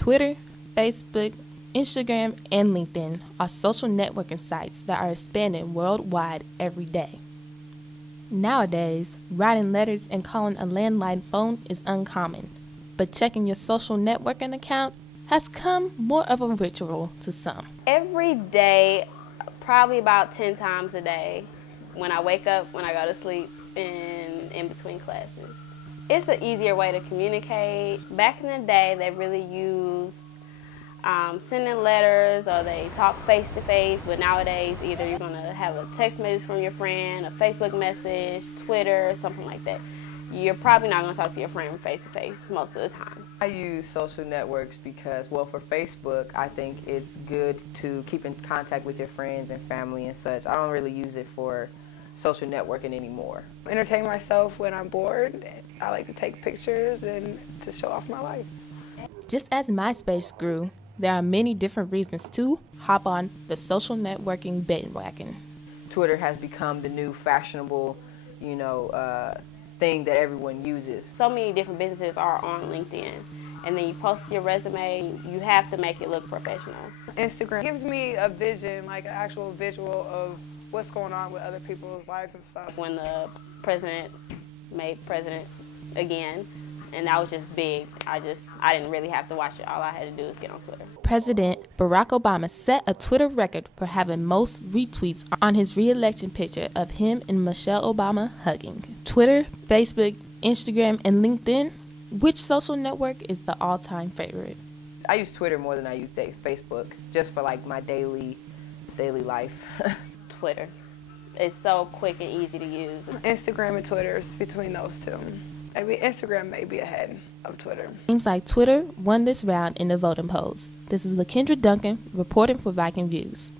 Twitter, Facebook, Instagram, and LinkedIn are social networking sites that are expanding worldwide every day. Nowadays, writing letters and calling a landline phone is uncommon, but checking your social networking account has come more of a ritual to some. Every day, probably about 10 times a day, when I wake up, when I go to sleep, and in between classes. It's an easier way to communicate. Back in the day, they really used sending letters, or they talk face-to-face, but nowadays either you're going to have a text message from your friend, a Facebook message, Twitter, something like that. You're probably not going to talk to your friend face-to-face most of the time. I use social networks because, well, for Facebook, I think it's good to keep in contact with your friends and family and such. I don't really use it for social networking anymore. Entertain myself when I'm bored. I like to take pictures and to show off my life. Just as MySpace grew, there are many different reasons to hop on the social networking bandwagon. Twitter has become the new fashionable, thing that everyone uses. So many different businesses are on LinkedIn, and then you post your resume, you have to make it look professional. Instagram gives me a vision, like an actual visual of what's going on with other people's lives and stuff. When the president made president again, and that was just big. I didn't really have to watch it. All I had to do was get on Twitter. President Barack Obama set a Twitter record for having most retweets on his re-election picture of him and Michelle Obama hugging. Twitter, Facebook, Instagram, and LinkedIn, which social network is the all-time favorite? I use Twitter more than I use Facebook, just for like my daily life. Twitter. It's so quick and easy to use. Instagram and Twitter is between those two. Maybe Instagram may be ahead of Twitter. Seems like Twitter won this round in the voting polls. This is LaKendra Duncan reporting for Viking Views.